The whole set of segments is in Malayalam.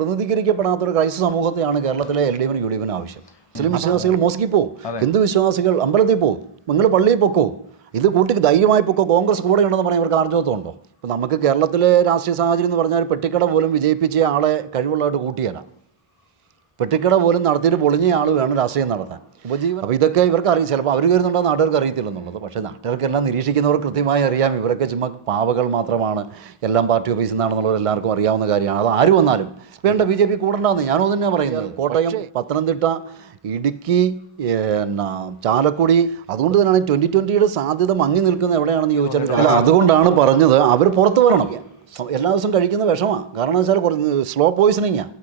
പ്രതിനിധീകരിക്കപ്പെടാത്തൊരു ക്രൈസ്തവ സമൂഹത്തെയാണ് കേരളത്തിലെ LDFനും UDFനും ആവശ്യം. മുസ്ലിം വിശ്വാസികൾ മോസ്കിൽ പോവും, ഹിന്ദു വിശ്വാസികൾ അമ്പലത്തിൽ പോവും, നിങ്ങൾ പള്ളിയിൽ പൊക്കോ, ഇത് കൂട്ടിക്ക് ധൈര്യമായി പൊക്കോ, കോൺഗ്രസ് കൂടെ ഉണ്ടെന്ന് പറയാൻ ഇവർക്ക് ആർജവത്വം ഉണ്ടോ? ഇപ്പോൾ നമുക്ക് കേരളത്തിലെ രാഷ്ട്രീയ സാഹചര്യം എന്ന് പറഞ്ഞാൽ പെട്ടിക്കട പോലും വിജയിപ്പിച്ച ആളെ കഴിവുള്ളതായിട്ട് കൂട്ടിയല്ല, പെട്ടിക്കട പോലും നടത്തിയിട്ട് പൊളിഞ്ഞ ആൾ വേണം രാഷ്ട്രീയം നടത്താൻ, ഉപജീവനം. അപ്പോൾ ഇതൊക്കെ ഇവർക്ക് അറിയാം. ചിലപ്പോൾ അവർ കരുതുന്നുണ്ടോ നാട്ടുകാർക്ക് അറിയത്തില്ലെന്നുള്ളത്. പക്ഷേ നാട്ടുകാർക്കെല്ലാം നിരീക്ഷിക്കുന്നവർ കൃത്യമായി അറിയാം ഇവരൊക്കെ ചുമ്മാ പാവകൾ മാത്രമാണ്, എല്ലാം പാർട്ടി ഓഫീസിൽ നിന്നാണെന്നുള്ളത് എല്ലാവർക്കും അറിയാവുന്ന കാര്യമാണ്. അത് ആര് വന്നാലും വേണ്ട BJP കൂടണ്ടെന്ന് ഞാനും തന്നെയാണ് പറയുന്നത്. കോട്ടയം, പത്തനംതിട്ട, ഇടുക്കി, ചാലക്കുടി, അതുകൊണ്ട് തന്നെയാണ് 2020 സാധ്യത മങ്ങി നിൽക്കുന്നത് എവിടെയാണെന്ന് ചോദിച്ചാൽ അതുകൊണ്ടാണ് പറഞ്ഞത് അവർ പുറത്ത് വരണം. എല്ലാ ദിവസവും കഴിക്കുന്ന വിഷമാണ്. കാരണം എന്ന് വെച്ചാൽ കുറച്ച് സ്ലോ പോയിസണിങ്ങാണ്,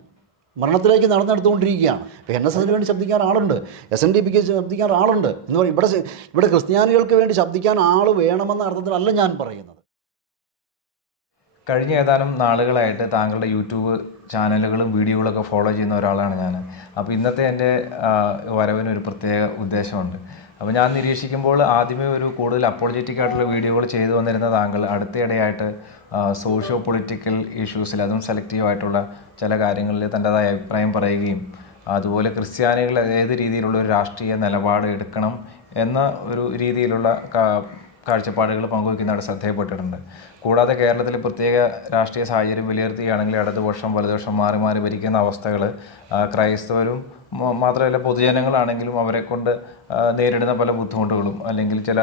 മരണത്തിലേക്ക് നടന്നെടുത്തുകൊണ്ടിരിക്കുകയാണ്. ഇപ്പോൾ NSSന് വേണ്ടി ശബ്ദിക്കാൻ ആളുണ്ട്, SNDPക്ക് ശബ്ദിക്കാൻ ആളുണ്ട് എന്ന് പറയും. ഇവിടെ ക്രിസ്ത്യാനികൾക്ക് വേണ്ടി ശബ്ദിക്കാൻ ആൾ വേണമെന്ന അർത്ഥത്തിലല്ല ഞാൻ പറയുന്നത്. കഴിഞ്ഞ ഏതാനും നാളുകളായിട്ട് താങ്കളുടെ യൂട്യൂബ് ചാനലുകളും വീഡിയോകളൊക്കെ ഫോളോ ചെയ്യുന്ന ഒരാളാണ് ഞാൻ. അപ്പോൾ ഇന്നത്തെ എൻ്റെ വരവിനൊരു പ്രത്യേക ഉദ്ദേശമുണ്ട്. അപ്പോൾ ഞാൻ നിരീക്ഷിക്കുമ്പോൾ ആദ്യമേ ഒരു കൂടുതൽ അപ്പോളജറ്റിക് ആയിട്ടുള്ള വീഡിയോകൾ ചെയ്തു വന്നിരുന്ന താങ്കൾ അടുത്തിടെയായിട്ട് സോഷ്യോ പൊളിറ്റിക്കൽ ഇഷ്യൂസിൽ, അതും സെലക്റ്റീവായിട്ടുള്ള ചില കാര്യങ്ങളിൽ തൻ്റെതായ അഭിപ്രായം പറയുകയും അതുപോലെ ക്രിസ്ത്യാനികൾ ഏത് രീതിയിലുള്ള ഒരു രാഷ്ട്രീയ നിലപാട് എടുക്കണം എന്ന ഒരു രീതിയിലുള്ള കാഴ്ചപ്പാടുകൾ പങ്കുവയ്ക്കുന്നതായിട്ട് ശ്രദ്ധയപ്പെട്ടിട്ടുണ്ട്. കൂടാതെ കേരളത്തിൽ പ്രത്യേക രാഷ്ട്രീയ സാഹചര്യം വിലയിരുത്തുകയാണെങ്കിൽ ഇടതുപക്ഷം വലതുപക്ഷം മാറി മാറി ഭരിക്കുന്ന അവസ്ഥകൾ ക്രൈസ്തവരും മാത്രമല്ല പൊതുജനങ്ങളാണെങ്കിലും അവരെ കൊണ്ട് നേരിടുന്ന പല ബുദ്ധിമുട്ടുകളും അല്ലെങ്കിൽ ചില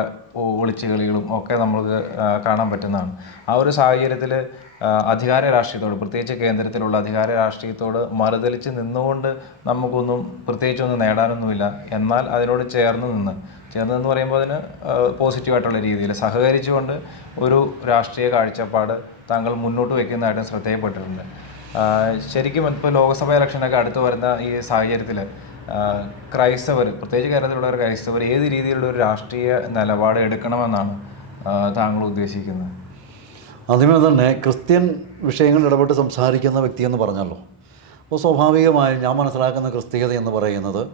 ഒളിച്ചുകളികളും ഒക്കെ നമുക്ക് കാണാൻ പറ്റുന്നതാണ്. ആ ഒരു സാഹചര്യത്തിൽ അധികാര രാഷ്ട്രീയത്തോട്, പ്രത്യേകിച്ച് കേന്ദ്രത്തിലുള്ള അധികാര രാഷ്ട്രീയത്തോട് മറുതലിച്ച് നിന്നുകൊണ്ട് നമുക്കൊന്നും പ്രത്യേകിച്ചൊന്നും നേടാനൊന്നുമില്ല. എന്നാൽ അതിനോട് ചേർന്ന് പറയുമ്പോൾ അതിന് പോസിറ്റീവായിട്ടുള്ള രീതിയിൽ സഹകരിച്ചുകൊണ്ട് ഒരു രാഷ്ട്രീയ കാഴ്ചപ്പാട് താങ്കൾ മുന്നോട്ട് വയ്ക്കുന്നതായിട്ടും ശ്രദ്ധയപ്പെട്ടിട്ടുണ്ട്. ശരിക്കും ഇപ്പോൾ ലോക്സഭാ ഇലക്ഷനൊക്കെ അടുത്ത് വരുന്ന ഈ സാഹചര്യത്തിൽ ക്രൈസ്തവർ, പ്രത്യേകിച്ച് കേരളത്തിലുള്ള ഒരു ക്രൈസ്തവർ ഏത് രീതിയിലുള്ള ഒരു രാഷ്ട്രീയ നിലപാട് എടുക്കണമെന്നാണ് താങ്കൾ ഉദ്ദേശിക്കുന്നത്? ആദ്യമേ തന്നെ ക്രിസ്ത്യൻ വിഷയങ്ങളിൽ ഇടപെട്ട് സംസാരിക്കുന്ന വ്യക്തിയെന്ന് പറഞ്ഞല്ലോ. അപ്പോൾ സ്വാഭാവികമായും ഞാൻ മനസ്സിലാക്കുന്ന ക്രിസ്തീയത എന്ന് പറയുന്നത്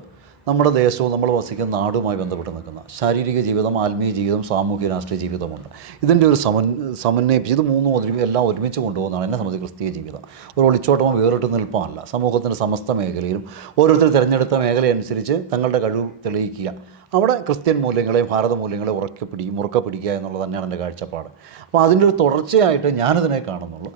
നമ്മുടെ ദേശവും നമ്മൾ വസിക്കുന്ന നാടുമായി ബന്ധപ്പെട്ട് നിൽക്കുന്ന ശാരീരിക ജീവിതം, ആത്മീയ ജീവിതം, സാമൂഹിക രാഷ്ട്രീയ ജീവിതമുണ്ട്. ഇതിൻ്റെ ഒരു സമന്വയിപ്പിച്ച് ഇത് മൂന്നും എല്ലാം ഒരുമിച്ച് കൊണ്ടുപോകുന്നതാണ് എന്നെ സംബന്ധിച്ച് ക്രിസ്തീയ ജീവിതം. ഒരു ഒളിച്ചോട്ടമോ വേറിട്ട് നിൽപ്പമല്ല. സമൂഹത്തിൻ്റെ സമസ്ത മേഖലയിലും ഓരോരുത്തർ തിരഞ്ഞെടുത്ത മേഖലയനുസരിച്ച് തങ്ങളുടെ കഴിവ് തെളിയിക്കുക, അവിടെ ക്രിസ്ത്യൻ മൂല്യങ്ങളെ, ഭാരത മൂല്യങ്ങളെ മുറുക്കെ പിടിക്കുക എന്നുള്ളത് തന്നെയാണ് എൻ്റെ കാഴ്ചപ്പാട്. അപ്പോൾ അതിൻ്റെ ഒരു തുടർച്ചയായിട്ട് ഞാനിതിനെ കാണുന്നുള്ളൂ.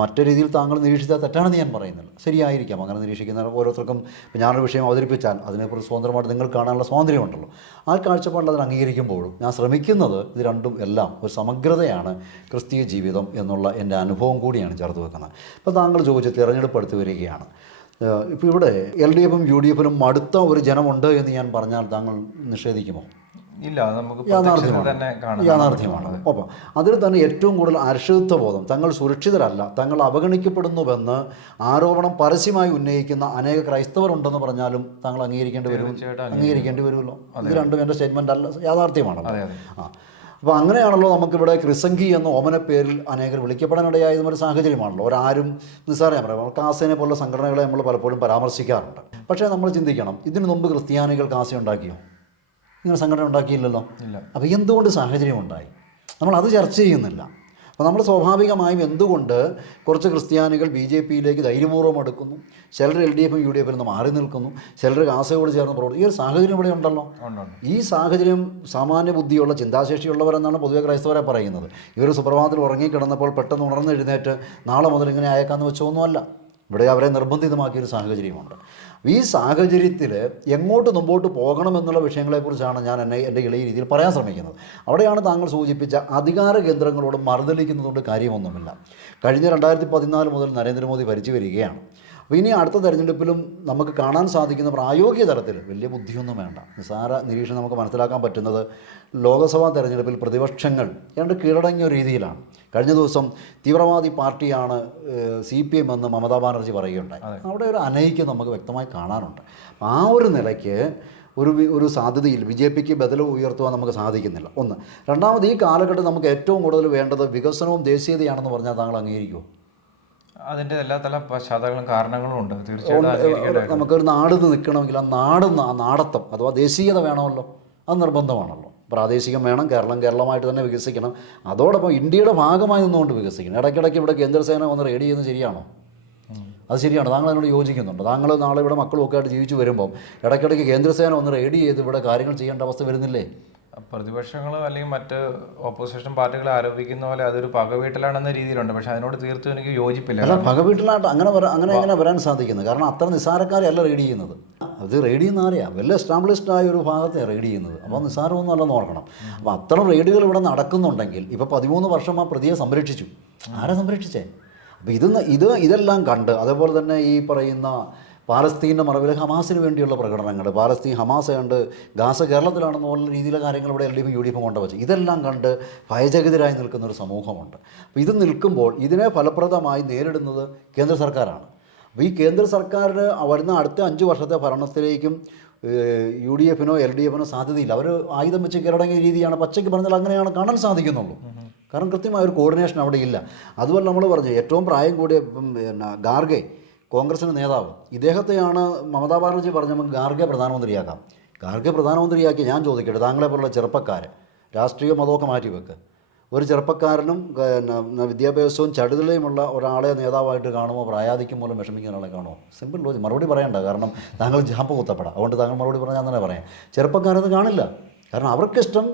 മറ്റു രീതിയിൽ താങ്കൾ നിരീക്ഷിച്ചാൽ തെറ്റാണെന്ന് ഞാൻ പറയുന്നില്ല, ശരിയായിരിക്കാം. അങ്ങനെ നിരീക്ഷിക്കുന്ന ഓരോരുത്തർക്കും ഇപ്പോൾ ഞാനൊരു വിഷയം അവതരിപ്പിച്ചാൽ അതിനെക്കുറിച്ച് സ്വതന്ത്രമായിട്ട് നിങ്ങൾ കാണാനുള്ള സ്വാതന്ത്ര്യമുണ്ടല്ലോ. ആ കാഴ്ചപ്പാടിൽ അതിന് അംഗീകരിക്കുമ്പോഴും ഞാൻ ശ്രമിക്കുന്നത് ഇത് രണ്ടും എല്ലാം ഒരു സമഗ്രതയാണ് ക്രിസ്തീയ ജീവിതം എന്നുള്ള എൻ്റെ അനുഭവം കൂടിയാണ് ചേർത്ത് വെക്കുന്നത്. ഇപ്പോൾ താങ്കൾ ചോദിച്ച് തിരഞ്ഞെടുപ്പ് അടുത്ത് വരികയാണ്. ഇപ്പോൾ ഇവിടെ LDFനും UDFനും മടുത്ത ഒരു ജനമുണ്ട് എന്ന് ഞാൻ പറഞ്ഞാൽ താങ്കൾ നിഷേധിക്കുമോ? ഇല്ല, നമുക്ക് യാഥാർത്ഥ്യമാണ്. ഒപ്പം അതിൽ തന്നെ ഏറ്റവും കൂടുതൽ അരക്ഷിതത്വബോധം, തങ്ങൾ സുരക്ഷിതരല്ല, തങ്ങൾ അവഗണിക്കപ്പെടുന്നുവെന്ന് ആരോപണം പരസ്യമായി ഉന്നയിക്കുന്ന അനേക ക്രൈസ്തവരുണ്ടെന്ന് പറഞ്ഞാലും താങ്കൾ അംഗീകരിക്കേണ്ടി വരുമല്ലോ. ഇത് രണ്ടും എൻ്റെ സ്റ്റേറ്റ്മെൻ്റ് അല്ല, യാഥാർത്ഥ്യമാണല്ലോ. അപ്പോൾ അങ്ങനെയാണല്ലോ നമുക്കിവിടെ ക്രിസംഗി എന്ന ഓമന പേരിൽ അനേകർ വിളിക്കപ്പെടാനിടയായ ഒരു സാഹചര്യമാണല്ലോ. ഒരാരും നിസ്സാരം പറയാം, കാസേനെ പോലുള്ള സംഘടനകളെ നമ്മൾ പലപ്പോഴും പരാമർശിക്കാറുണ്ട്. പക്ഷേ നമ്മൾ ചിന്തിക്കണം, ഇതിനു മുമ്പ് ക്രിസ്ത്യാനികൾ കാസ ഉണ്ടാക്കിയോ? ഇങ്ങനെ സംഘടന ഉണ്ടാക്കിയില്ലല്ലോ. അപ്പോൾ എന്തുകൊണ്ട് സാഹചര്യം ഉണ്ടായി? നമ്മളത് ചർച്ച ചെയ്യുന്നില്ല. അപ്പോൾ നമ്മൾ സ്വാഭാവികമായും എന്തുകൊണ്ട് കുറച്ച് ക്രിസ്ത്യാനികൾ BJPയിലേക്ക് ധൈര്യപൂർവ്വം എടുക്കുന്നു, ചിലർ LDFനും UDFിൽ നിന്ന് മാറി നിൽക്കുന്നു, ചിലർ കാസയോട് ചേർന്ന് പ്രവർത്തിക്കും. ഈ ഒരു സാഹചര്യം ഇവിടെ ഉണ്ടല്ലോ. ഈ സാഹചര്യം സാമാന്യ ബുദ്ധിയുള്ള ചിന്താശേഷിയുള്ളവരെന്നാണ് പൊതുവെ ക്രൈസ്തവരെ പറയുന്നത്. ഇവർ സുപ്രഭാതത്തിൽ ഉറങ്ങിക്കിടന്നപ്പോൾ പെട്ടെന്ന് ഉണർന്നെഴുന്നേറ്റ് നാളെ മുതൽ ഇങ്ങനെ അയക്കാമെന്ന് വെച്ചൊന്നുമല്ല. ഇവിടെ അവരെ നിർബന്ധിതമാക്കിയൊരു സാഹചര്യമുണ്ട്. ഈ സാഹചര്യത്തിൽ എങ്ങോട്ട് മുമ്പോട്ട് പോകണമെന്നുള്ള വിഷയങ്ങളെക്കുറിച്ചാണ് ഞാൻ എൻ്റെ ഇളയ രീതിയിൽ പറയാൻ ശ്രമിക്കുന്നത്. അവിടെയാണ് താങ്കൾ സൂചിപ്പിച്ച അധികാര കേന്ദ്രങ്ങളോട് മറുതലിക്കുന്നതുകൊണ്ട് കാര്യമൊന്നുമില്ല. കഴിഞ്ഞ 2014 മുതൽ നരേന്ദ്രമോദി ഭരിച്ചു വരികയാണ്. അപ്പോൾ ഇനി അടുത്ത തെരഞ്ഞെടുപ്പിലും നമുക്ക് കാണാൻ സാധിക്കുന്ന പ്രായോഗിക തലത്തിൽ വലിയ ബുദ്ധിയൊന്നും വേണ്ട, നിസ്സാര നിരീക്ഷണം നമുക്ക് മനസ്സിലാക്കാൻ പറ്റുന്നത് ലോക്സഭാ തെരഞ്ഞെടുപ്പിൽ പ്രതിപക്ഷങ്ങൾ ഏതാണ്ട് കീഴടങ്ങിയ രീതിയിലാണ്. കഴിഞ്ഞ ദിവസം തീവ്രവാദി പാർട്ടിയാണ് CPM എന്ന് മമതാ ബാനർജി പറയുകയുണ്ടായി. അവിടെ ഒരു അനൈക്യം നമുക്ക് വ്യക്തമായി കാണാനുണ്ട്. ആ ഒരു നിലയ്ക്ക് ഒരു സാധ്യതയിൽ BJPക്ക് ബദൽ ഉയർത്തുവാൻ നമുക്ക് സാധിക്കുന്നില്ല. ഒന്ന്. രണ്ടാമത്, ഈ കാലഘട്ടം നമുക്ക് ഏറ്റവും കൂടുതൽ വേണ്ടത് വികസനവും ദേശീയതയാണെന്ന് പറഞ്ഞാൽ താങ്കൾ അംഗീകരിക്കുമോ? അതിൻ്റെ എല്ലാ തരം പശ്ചാത്തലങ്ങളും കാരണങ്ങളും ഉണ്ട്. തീർച്ചയായിട്ടും നമുക്കൊരു നാട് നിൽക്കണമെങ്കിൽ ആ നാടത്വം അഥവാ ദേശീയത വേണമല്ലോ. അത് നിർബന്ധമാണല്ലോ. പ്രാദേശികം വേണം, കേരളമായിട്ട് തന്നെ വികസിക്കണം. അതോടൊപ്പം ഇന്ത്യയുടെ ഭാഗമായി നിന്നുകൊണ്ട് വികസിക്കണം. ഇടയ്ക്കിടയ്ക്ക് ഇവിടെ കേന്ദ്രസേന വന്ന് റെയ്ഡ് ചെയ്യുന്നത് ശരിയാണോ? അത് ശരിയാണ്. താങ്കൾ അതിനോട് യോജിക്കുന്നുണ്ട്? താങ്കൾ നാളെ ഇവിടെ മക്കളുമൊക്കെ ആയിട്ട് ജീവിച്ചു വരുമ്പോൾ ഇടയ്ക്കിടയ്ക്ക് കേന്ദ്രസേന ഒന്ന് റെയ്ഡ് ചെയ്ത് ഇവിടെ കാര്യങ്ങൾ ചെയ്യേണ്ട അവസ്ഥ വരുന്നില്ലേ? പ്രതിപക്ഷങ്ങളും അല്ലെങ്കിൽ മറ്റ് ഓപ്പോസിഷൻ പാർട്ടികൾ ആരോപിക്കുന്ന പോലെ അതൊരു പകവീട്ടലാണെന്ന രീതിയിലുണ്ട്. പക്ഷെ അതിനോട് തീർത്തും എനിക്ക് യോജിപ്പില്ല. അല്ല, പകവീട്ടിലായിട്ട് അങ്ങനെ എങ്ങനെ വരാൻ സാധിക്കുന്നത്? കാരണം അത്ര നിസ്സാരക്കാരെയല്ല റെയ്ഡ് ചെയ്യുന്നത്. അത് റെയ്ഡ് ചെയ്യുന്ന ആരെയാണ്? വെൽ എസ്റ്റാബ്ലിഷ്ഡ് ആയ ഒരു ഭാഗത്തെ റെയ്ഡ് ചെയ്യുന്നത്. അപ്പോൾ നിസ്സാരമൊന്നും അല്ലെന്ന് ഓർക്കണം. അപ്പോൾ അത്തരം റെയ്ഡുകൾ ഇവിടെ നടക്കുന്നുണ്ടെങ്കിൽ ഇപ്പോൾ 13 വർഷം ആ പ്രതിയെ സംരക്ഷിച്ചു. ആരെ സംരക്ഷിച്ചേ? അപ്പോൾ ഇതെല്ലാം കണ്ട്, അതേപോലെ തന്നെ ഈ പറയുന്ന പാലസ്തീൻ്റെ മറവിൽ ഹമാസിന് വേണ്ടിയുള്ള പ്രകടനങ്ങൾ, ഹമാസ് കണ്ട് ഗാസ കേരളത്തിലാണെന്നുള്ള രീതിയിലെ കാര്യങ്ങൾ ഇവിടെ LDF UDF കൊണ്ടുവച്ചു. ഇതെല്ലാം കണ്ട് ഭയചകിതരായി നിൽക്കുന്ന ഒരു സമൂഹമുണ്ട്. അപ്പോൾ ഇത് നിൽക്കുമ്പോൾ ഇതിനെ ഫലപ്രദമായി നേരിടുന്നത് കേന്ദ്ര സർക്കാരാണ്. അപ്പോൾ ഈ കേന്ദ്ര സർക്കാരിന് വരുന്ന അടുത്ത 5 വർഷത്തെ ഭരണത്തിലേക്കും UDF LDF സാധ്യതയില്ല. അവർ ആയുധം വെച്ച് കീഴടങ്ങിയ രീതിയാണ് പച്ചയ്ക്ക് പറഞ്ഞാൽ അങ്ങനെയാണ് കാണാൻ സാധിക്കുന്നുള്ളൂ. കാരണം കൃത്യമായ ഒരു കോർഡിനേഷൻ അവിടെ ഇല്ല. അതുപോലെ നമ്മൾ പറഞ്ഞു ഏറ്റവും പ്രായം കൂടിയ ഖാർഗെ, കോൺഗ്രസിൻ്റെ നേതാവ്, ഇദ്ദേഹത്തെയാണ് മമതാ ബാനർജി പറഞ്ഞ നമുക്ക് ഖാർഗെ പ്രധാനമന്ത്രിയാക്കാം. ഖാർഗെ പ്രധാനമന്ത്രിയാക്കി ഞാൻ ചോദിക്കട്ടെ, താങ്കളെപ്പോലുള്ള ചെറുപ്പക്കാർ, രാഷ്ട്രീയ മതമൊക്കെ മാറ്റിവെക്ക്, ഒരു ചെറുപ്പക്കാരനും വിദ്യാഭ്യാസവും ചടുതലയുമുള്ള ഒരാളെ നേതാവായിട്ട് കാണുമോ? പ്രായാധിക്യം മൂലം വിഷമിക്കുന്ന ഒരാളെ കാണുമോ? Simple logic. മറുപടി പറയണ്ട, കാരണം താങ്കൾ ജാമ്പ് കുത്തപ്പെടാം. അതുകൊണ്ട് താങ്കൾ മറുപടി പറഞ്ഞാൽ തന്നെ പറയാം. ചെറുപ്പക്കാരത് കാണില്ല. കാരണം അവർക്കിഷ്ടം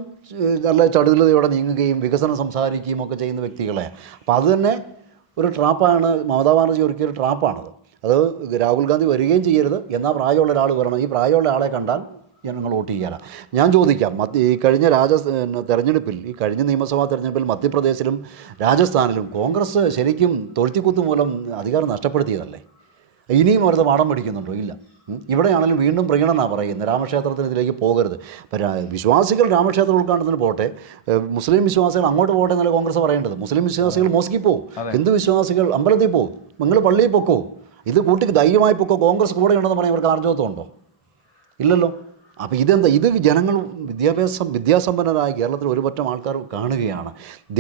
നല്ല ചടുതലയോടെ നീങ്ങുകയും വികസനം സംസാരിക്കുകയും ഒക്കെ ചെയ്യുന്ന വ്യക്തികളെ. അപ്പോൾ അത് തന്നെ ഒരു ട്രാപ്പാണ്. മമതാ ബാനർജി ഒരുക്കിയൊരു ട്രാപ്പാണത്. അത് രാഹുൽ ഗാന്ധി വരികയും ചെയ്യരുത്, എന്നാൽ പ്രായമുള്ള ഒരാൾ വരണം. ഈ പ്രായമുള്ള ആളെ കണ്ടാൽ ജനങ്ങൾ വോട്ട് ചെയ്യാനാണ്. ഞാൻ ചോദിക്കാം, ഈ കഴിഞ്ഞ തെരഞ്ഞെടുപ്പിൽ, ഈ കഴിഞ്ഞ നിയമസഭാ തെരഞ്ഞെടുപ്പിൽ മധ്യപ്രദേശിലും രാജസ്ഥാനിലും കോൺഗ്രസ് ശരിക്കും തൊഴുത്തിക്കുത്ത് മൂലം അധികാരം നഷ്ടപ്പെടുത്തിയതല്ലേ? ഇനിയും അവരത് പാഠം പഠിക്കുന്നുണ്ടോ? ഇല്ല. ഇവിടെയാണെങ്കിലും വീണ്ടും പ്രീണനാണ് പറയുന്നത്, രാമക്ഷേത്രത്തിന് ഇതിലേക്ക് പോകരുത്. അപ്പം വിശ്വാസികൾ രാമക്ഷേത്ര ഉദ്ഘാടനത്തിന് പോട്ടെ, മുസ്ലിം വിശ്വാസികൾ അങ്ങോട്ട് പോകട്ടെ എന്നല്ല കോൺഗ്രസ് പറയേണ്ടത്. മുസ്ലിം വിശ്വാസികൾ മോസ്കിൽ പോവും, ഹിന്ദു വിശ്വാസികൾ അമ്പലത്തിൽ പോവും, നിങ്ങൾ പള്ളിയിൽ പൊക്കോ, ഇത് കൂട്ടിക്ക് ധൈര്യമായി പൊക്കോ. കോൺഗ്രസ് കൂടെ ഉണ്ടെന്ന് പറയാൻ ഇവർക്ക് ആർജവത്വം ഉണ്ടോ? ഇല്ലല്ലോ. അപ്പോൾ ഇത് ജനങ്ങൾ വിദ്യാസമ്പന്നരായ കേരളത്തിൽ ഒരുപറ്റം ആൾക്കാർ കാണുകയാണ്.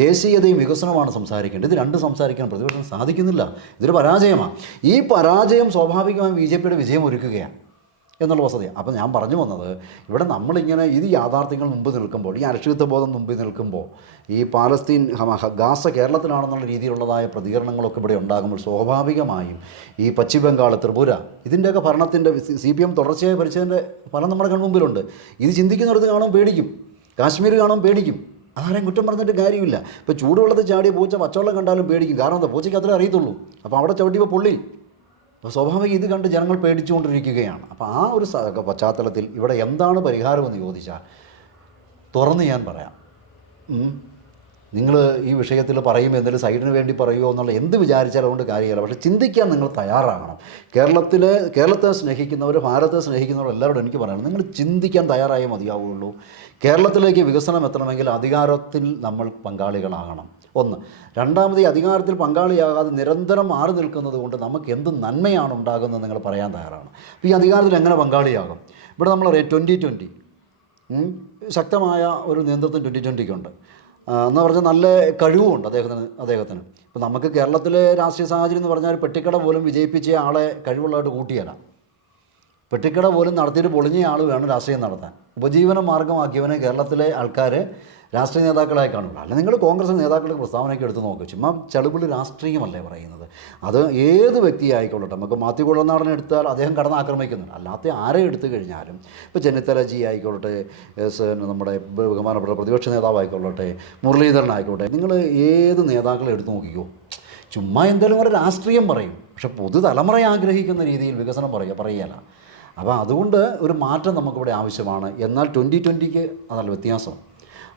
ദേശീയതയും വികസനമാണ് സംസാരിക്കേണ്ടത്. ഇത് രണ്ടും സംസാരിക്കാൻ പ്രതിപക്ഷം സാധിക്കുന്നില്ല. ഇതൊരു പരാജയമാണ്. ഈ പരാജയം സ്വാഭാവികമായും BJPയുടെ വിജയം ഒരുക്കുകയാണ് എന്നുള്ള വസ്തുതയാണ്. അപ്പോൾ ഞാൻ പറഞ്ഞു വന്നത്, ഇവിടെ നമ്മളിങ്ങനെ ഇത് യാഥാർത്ഥ്യങ്ങൾ മുമ്പ് നിൽക്കുമ്പോൾ, ഈ അരക്ഷിതത്വ ബോധം മുമ്പിൽ നിൽക്കുമ്പോൾ, ഈ പാലസ്തീൻ ഗാസ കേരളത്തിലാണെന്നുള്ള രീതിയിലുള്ളതായ പ്രതികരണങ്ങളൊക്കെ ഇവിടെ ഉണ്ടാകുമ്പോൾ സ്വാഭാവികമായും ഈ പശ്ചിമ ബംഗാൾ, ത്രിപുര, ഇതിൻ്റെയൊക്കെ ഭരണത്തിൻ്റെ CPM തുടർച്ചയായി ഭരിച്ചതിൻ്റെ ഫലം നമ്മുടെ കൺമുമ്പിലുണ്ട്. ഇത് ചിന്തിക്കുന്നിടത്ത് കാണും പേടിക്കും, കാശ്മീർ കാണും പേടിക്കും. അതാരെയും കുറ്റം പറഞ്ഞിട്ട് കാര്യമില്ല. ഇപ്പോൾ ചൂടുവെള്ളത്തിൽ ചാടിയ പൂച്ച പച്ചവെള്ളം കണ്ടാലും പേടിക്കും. കാരണം എന്താ? പൂച്ചയ്ക്ക് അത്രേ അറിയത്തുള്ളൂ. അപ്പോൾ അവിടെ ചവിട്ടിയപ്പോൾ പൊള്ളി. അപ്പോൾ സ്വാഭാവികം ഇത് കണ്ട് ജനങ്ങൾ പേടിച്ചുകൊണ്ടിരിക്കുകയാണ്. അപ്പോൾ ആ ഒരു പശ്ചാത്തലത്തിൽ ഇവിടെ എന്താണ് പരിഹാരമെന്ന് ചോദിച്ചാൽ തുറന്ന് ഞാൻ പറയാം. നിങ്ങൾ ഈ വിഷയത്തിൽ പറയും, എന്തെങ്കിലും സൈഡിന് വേണ്ടി പറയുമോ എന്നുള്ള എന്ത് വിചാരിച്ചാലും അതുകൊണ്ട് കാര്യമില്ല. പക്ഷേ ചിന്തിക്കാൻ നിങ്ങൾ തയ്യാറാകണം. കേരളത്തെ സ്നേഹിക്കുന്നവർ, ഭാരതത്തെ സ്നേഹിക്കുന്നവർ എല്ലാവരോടും എനിക്ക് പറയണം, നിങ്ങൾ ചിന്തിക്കാൻ തയ്യാറായേ മതിയാവുള്ളൂ. കേരളത്തിലേക്ക് വികസനം എത്തണമെങ്കിൽ അധികാരത്തിൽ നമ്മൾ പങ്കാളികളാകണം. ഒന്ന്. രണ്ടാമത്, ഈ അധികാരത്തിൽ പങ്കാളിയാകാതെ നിരന്തരം മാറി നിൽക്കുന്നത് കൊണ്ട് നമുക്ക് എന്ത് നന്മയാണ് ഉണ്ടാകുന്നത് നിങ്ങൾ പറയാൻ തയ്യാറാണ്. അപ്പോൾ ഈ അധികാരത്തിൽ എങ്ങനെ പങ്കാളിയാകും? ഇവിടെ നമ്മളറിയാം 2020 ശക്തമായ ഒരു നേതൃത്വം 2020-ക്കുണ്ട്. എന്ന് പറഞ്ഞാൽ നല്ല കഴിവുമുണ്ട് അദ്ദേഹത്തിന്. ഇപ്പോൾ നമുക്ക് കേരളത്തിലെ രാഷ്ട്രീയ സാഹചര്യം എന്ന് പറഞ്ഞാൽ പെട്ടിക്കട പോലും വിജയിപ്പിച്ച ആളെ കഴിവുള്ളതായിട്ട് കൂട്ടിയല്ല. പെട്ടിക്കട പോലും നടത്തിയിട്ട് പൊളിഞ്ഞ ആൾ വേണം രാഷ്ട്രീയം നടത്താൻ. ഉപജീവന മാർഗമാക്കിയവനെ കേരളത്തിലെ ആൾക്കാർ രാഷ്ട്രീയ നേതാക്കളായി കാണുള്ളൂ. അല്ലെങ്കിൽ നിങ്ങൾ കോൺഗ്രസ് നേതാക്കളുടെ പ്രസ്താവനയൊക്കെ എടുത്ത് നോക്കുക. ചുമ്മാ ചളുപിളി രാഷ്ട്രീയമല്ലേ പറയുന്നത്. അത് ഏത് വ്യക്തി ആയിക്കൊള്ളട്ടെ. നമുക്ക് മാത്യു കുഴൽനാടനെ എടുത്താൽ അദ്ദേഹം കടന്നാക്രമിക്കുന്നുണ്ട്. അല്ലാത്ത ആരെ എടുത്തു കഴിഞ്ഞാലും, ഇപ്പോൾ ചെന്നിത്തലജി ആയിക്കൊള്ളട്ടെ, നമ്മുടെ ബഹുമാനപ്പെട്ട പ്രതിപക്ഷ നേതാവായിക്കൊള്ളട്ടെ, മുരളീധരൻ ആയിക്കോട്ടെ, നിങ്ങൾ ഏത് നേതാക്കളെ എടുത്ത് നോക്കിക്കോ, ചുമ്മാ എന്തെങ്കിലും ഒരു രാഷ്ട്രീയം പറയും. പക്ഷെ പുതുതലമുറ ആഗ്രഹിക്കുന്ന രീതിയിൽ വികസനം പറയുകയല്ല. അപ്പോൾ അതുകൊണ്ട് ഒരു മാറ്റം നമുക്കിവിടെ ആവശ്യമാണ്. എന്നാൽ 2020-ക്ക് അതല്ല വ്യത്യാസം.